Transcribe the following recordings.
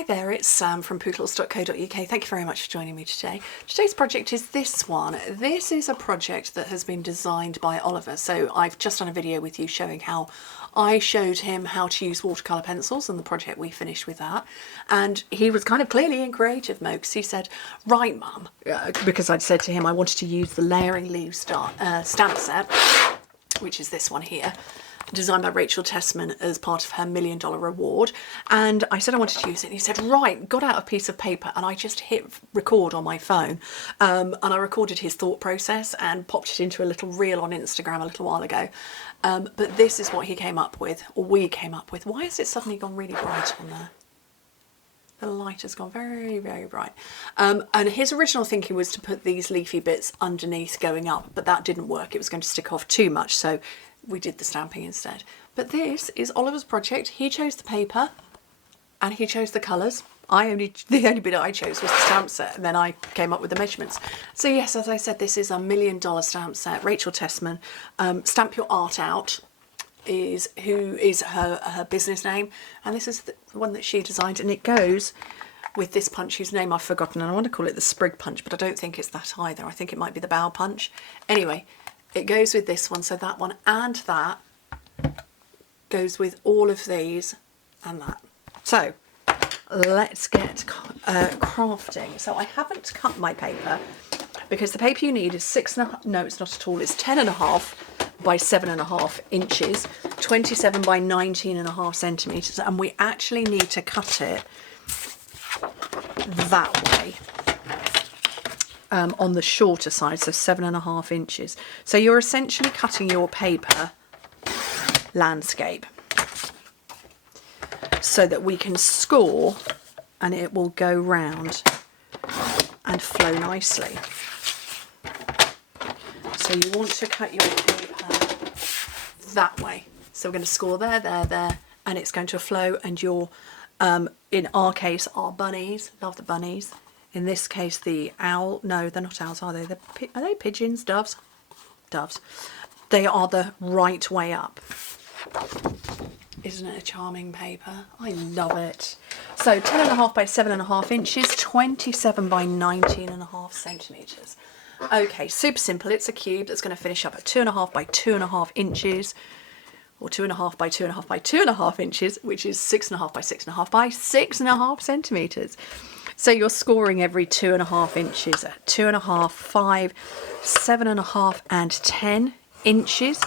Hi there, it's Sam from Pootles.co.uk. Thank you very much for joining me today. Today's project is this one. This is a project that has been designed by Oliver. So I've just done a video with you showing how I showed him how to use watercolour pencils and the project we finished with that. And he was kind of clearly in creative mode because he said, right mum, because I'd said to him I wanted to use the layering leaves stamp set, which is this one here, designed by Rachel Tessman as part of her $1 Million Award. And I said I wanted to use it, and he said, right, got out a piece of paper, and I just hit record on my phone, and I recorded his thought process and popped it into a little reel on Instagram a little while ago. But this is what he came up with, or we came up with. Why has it suddenly gone really bright on there? The light has gone very, very bright. And his original thinking was to put these leafy bits underneath going up, but that didn't work. It was going to stick off too much, so we did the stamping instead. But this is Oliver's project. He chose the paper and he chose the colours. The only bit I chose was the stamp set, and then I came up with the measurements. So yes, as I said, this is a $1 Million stamp set. Rachel Tessman, Stamp Your Art Out is her business name, and this is the one that she designed, and it goes with this punch whose name I've forgotten, and I want to call it the Sprig Punch, but I don't think it's that either. I think it might be the Bow Punch. Anyway, it goes with this one, so that one and that goes with all of these and that. So let's get crafting. So I haven't cut my paper because the paper you need is 6.5, no it's not at all, it's 10.5 by 7.5 inches, 27 by 19.5 centimetres, and we actually need to cut it that way. On the shorter side, so 7.5 inches. So you're essentially cutting your paper landscape so that we can score and it will go round and flow nicely. So you want to cut your paper that way. So we're going to score there, there, there, and it's going to flow, and your, in our case, our bunnies, love the bunnies. In this case, the owl, no, they're not owls, are they? Are they pigeons? Doves? Doves. They are the right way up. Isn't it a charming paper? I love it. So 10.5 by 7.5 inches, 27 by 19.5 centimetres. Okay, super simple. It's a cube that's going to finish up at 2.5 by 2.5 inches, or 2.5 by 2.5 by 2.5 inches, which is 6.5 by 6.5 by 6.5 centimetres. So you're scoring every 2.5 inches at 2.5, 5, 7.5 and 10 inches.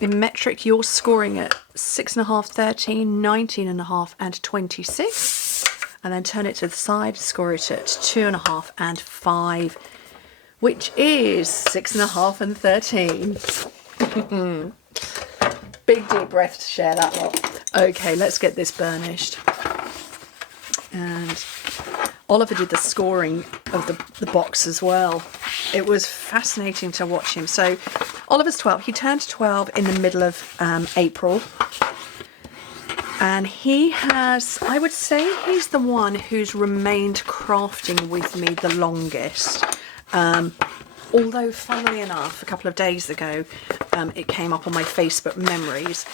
In metric, you're scoring at 6.5, 13, 19.5 and 26. And then turn it to the side, score it at 2.5 and 5, which is 6.5 and 13. Big deep breath to share that lot. Okay, let's get this burnished. And Oliver did the scoring of the box as well. It was fascinating to watch him. So Oliver's 12. He turned 12 in the middle of April. And he has, I would say he's the one who's remained crafting with me the longest. Although, funnily enough, a couple of days ago, it came up on my Facebook memories,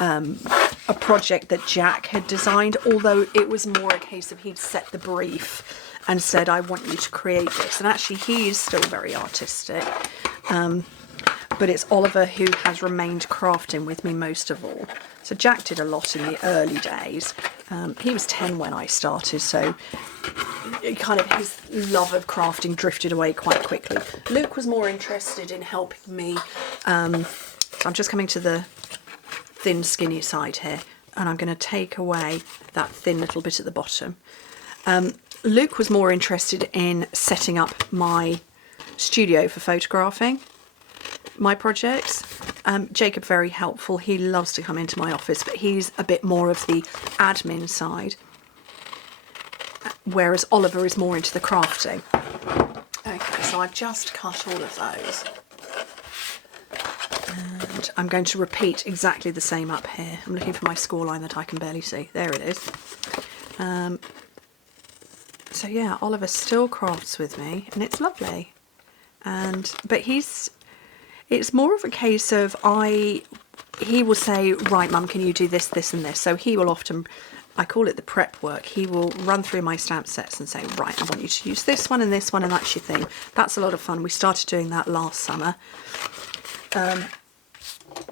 a project that Jack had designed, although it was more a case of he'd set the brief and said, I want you to create this. And actually, he is still very artistic. But it's Oliver who has remained crafting with me most of all. So Jack did a lot in the early days. He was 10 when I started, so kind of his love of crafting drifted away quite quickly. Luke was more interested in helping me. So I'm just coming to the thin skinny side here, and I'm going to take away that thin little bit at the bottom. Luke was more interested in setting up my studio for photographing my projects. Jacob, very helpful. He loves to come into my office, but he's a bit more of the admin side, whereas Oliver is more into the crafting. Okay, so I've just cut all of those. And I'm going to repeat exactly the same up here. I'm looking for my score line that I can barely see. There it is. So yeah, Oliver still crafts with me, and it's lovely. But it's more of a case of he will say, right mum, can you do this, this and this? So he will often I call it the prep work. He will run through my stamp sets and say, right, I want you to use this one, and that's your thing. That's a lot of fun. We started doing that last summer.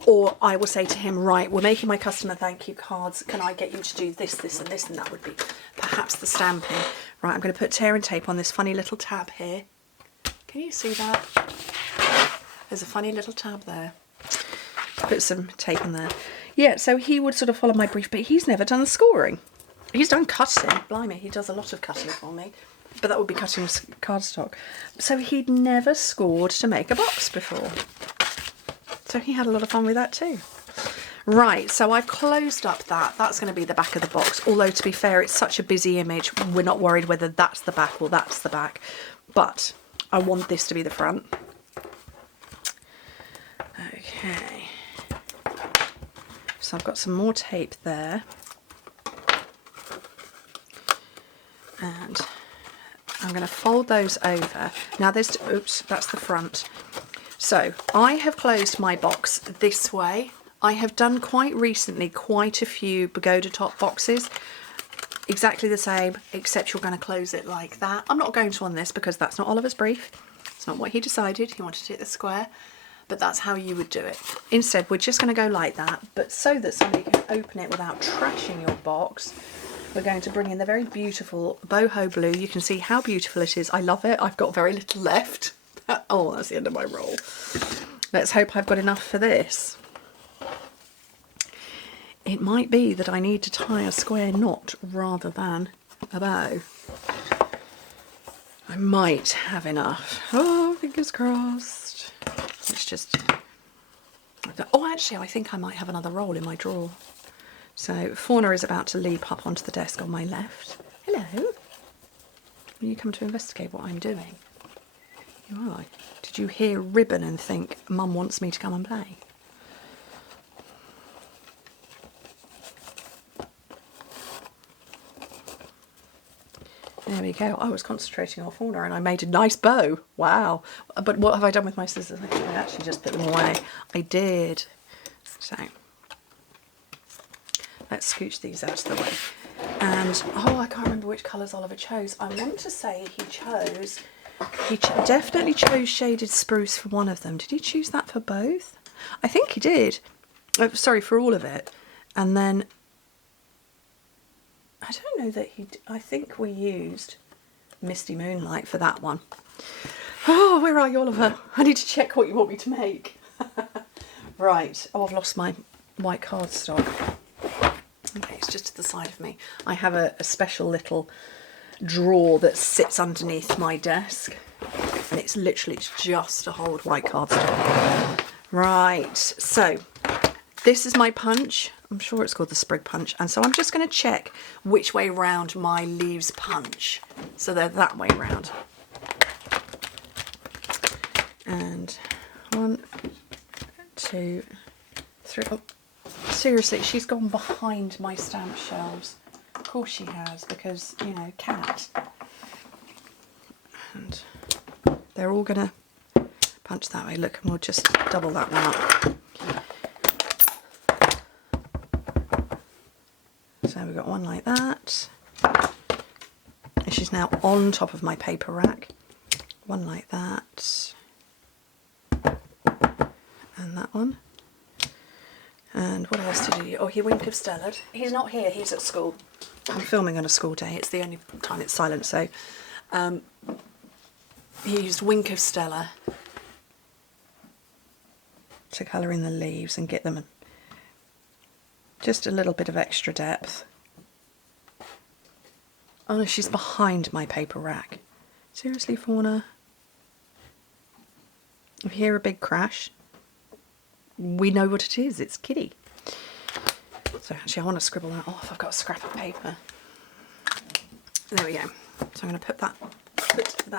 Or I will say to him, right, we're making my customer thank you cards. Can I get you to do this, this and this? And that would be perhaps the stamping. Right, I'm going to put tear and tape on this funny little tab here. Can you see that? There's a funny little tab there. Put some tape on there. Yeah, so he would sort of follow my brief, but he's never done scoring. He's done cutting. Blimey, he does a lot of cutting for me. But that would be cutting cardstock. So he'd never scored to make a box before. So he had a lot of fun with that too. Right, so I've closed up that. That's going to be the back of the box. Although, to be fair, it's such a busy image, we're not worried whether that's the back or that's the back. But I want this to be the front. Okay. So I've got some more tape there. And I'm going to fold those over. Now there's, oops, that's the front. So I have closed my box this way. I have done quite recently quite a few pagoda top boxes. Exactly the same, except you're going to close it like that. I'm not going to on this because that's not Oliver's brief. It's not what he decided. He wanted it the square. But that's how you would do it. Instead, we're just going to go like that, but so that somebody can open it without trashing your box, we're going to bring in the very beautiful boho blue. You can see how beautiful it is. I love it. I've got very little left. Oh, that's the end of my roll. Let's hope I've got enough for this. It might be that I need to tie a square knot rather than a bow. I might have enough. Oh, fingers crossed. It's just, oh, actually, I think I might have another roll in my drawer. So Fauna is about to leap up onto the desk on my left. Hello. Will you come to investigate what I'm doing? You are. Did you hear ribbon and think, Mum wants me to come and play? There we go. I was concentrating on Fauna and I made a nice bow. Wow. But what have I done with my scissors? I actually just put them away. I did. So let's scooch these out of the way. And, oh, I can't remember which colours Oliver chose. I want to say he definitely chose shaded spruce for one of them. Did he choose that for both? I think he did. Oh, sorry, for all of it. And then I don't know that I think we used Misty Moonlight for that one. Oh, where are you, Oliver? I need to check what you want me to make. Right. Oh, I've lost my white cardstock. Okay, it's just to the side of me. I have a special little drawer that sits underneath my desk. And it's literally just to hold white cardstock. Right. So this is my punch. I'm sure it's called the sprig punch, and so I'm just going to check which way round my leaves punch, so they're that way round. And 1, 2, 3. Oh, seriously, she's gone behind my stamp shelves. Of course she has, because, you know, cat. And they're all going to punch that way. Look, and we'll just double that one up. So we've got one like that, and she's now on top of my paper rack. One like that, and that one. And what else did he do? Oh, he wink of Stella. He's not here, he's at school. I'm filming on a school day, it's the only time it's silent, so he used wink of Stella to colour in the leaves and get them just a little bit of extra depth. Oh no, she's behind my paper rack. Seriously, Fauna? If you hear a big crash, we know what it is. It's Kitty. So actually I want to scribble that off. I've got a scrap of paper. There we go. So I'm going to put that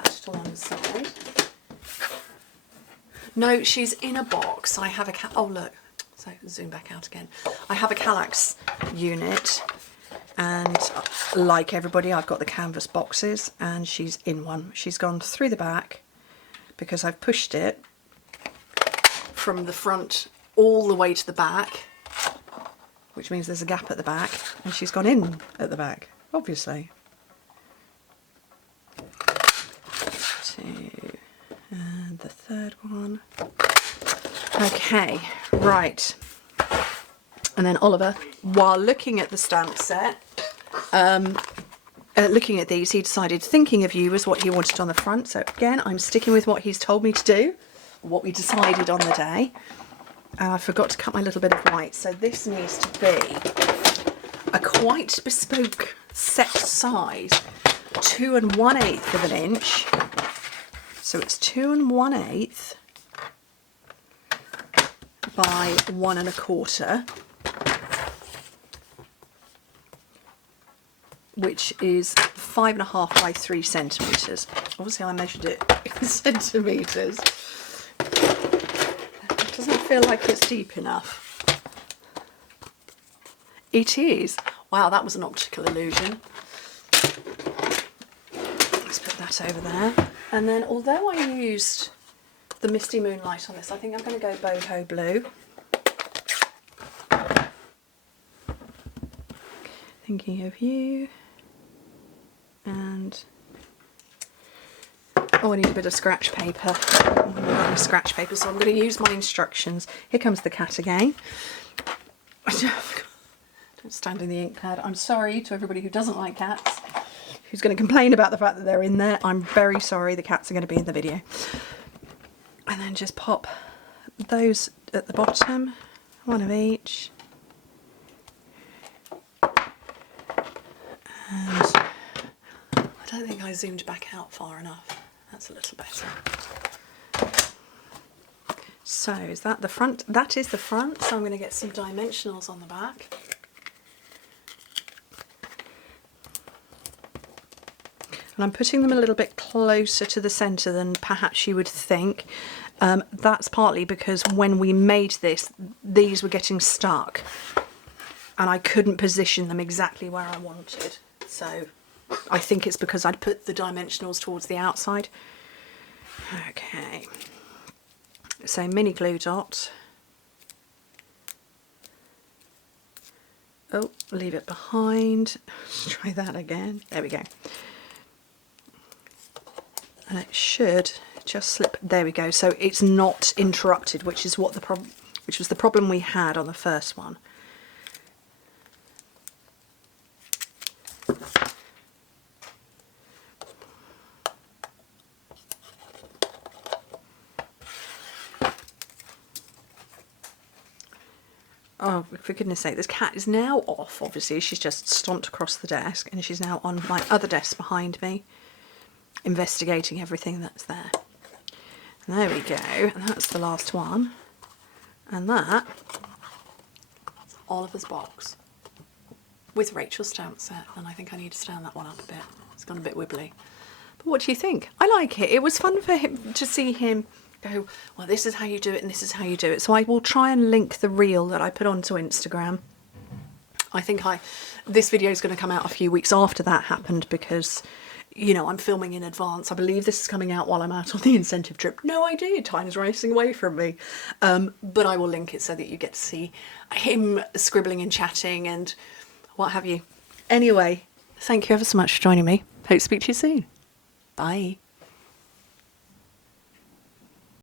to one side. No, she's in a box. I have a oh look. So zoom back out again. I have a Kallax unit, and like everybody, I've got the canvas boxes, and she's in one. She's gone through the back because I've pushed it from the front all the way to the back which means there's a gap at the back, and she's gone in at the back, obviously. 2, and the third one. Okay, right. And then Oliver, while looking at the stamp set, looking at these, he decided thinking of you was what he wanted on the front. So again, I'm sticking with what he's told me to do, what we decided on the day. And I forgot to cut my little bit of white. So this needs to be a quite bespoke set size, 2 1/8 of an inch. So it's 2 1/8 by 1 1/4. Which is 5.5 by 3 centimetres. Obviously I measured it in centimetres. It doesn't feel like it's deep enough. It is. Wow, that was an optical illusion. Let's put that over there. And then although I used the Misty Moonlight on this, I think I'm going to go boho blue. Thinking of you. And oh, I need a bit of scratch paper. Scratch paper, so I'm going to use my instructions. Here comes the cat again. Don't stand in the ink pad. I'm sorry to everybody who doesn't like cats, who's going to complain about the fact that they're in there. I'm very sorry. The cats are going to be in the video. And then just pop those at the bottom, one of each. And I don't think I zoomed back out far enough. That's a little better. So is that the front? That is the front. So I'm going to get some dimensionals on the back. And I'm putting them a little bit closer to the centre than perhaps you would think. That's partly because when we made this, these were getting stuck. And I couldn't position them exactly where I wanted. So I think it's because I'd put the dimensionals towards the outside. Okay, so mini glue dot. Oh, leave it behind. Let's try that again. There we go. And it should just slip. There we go. So it's not interrupted, which is what which was the problem we had on the first one. Oh, for goodness sake, this cat is now off, obviously. She's just stomped across the desk and she's now on my other desk behind me, investigating everything that's there. And there we go, and that's the last one. And that's Oliver's box with Rachel's stamp set. And I think I need to stand that one up a bit. It's gone a bit wibbly. But what do you think? I like it. It was fun for him to see him go, well, this is how you do it and this is how you do it. So I will try and link the reel that I put onto Instagram. I think this video is going to come out a few weeks after that happened because, you know, I'm filming in advance. I believe this is coming out while I'm out on the incentive trip. No idea, time is racing away from me. But I will link it so that you get to see him scribbling and chatting and what have you. Anyway, thank you ever so much for joining me. Hope to speak to you soon. Bye.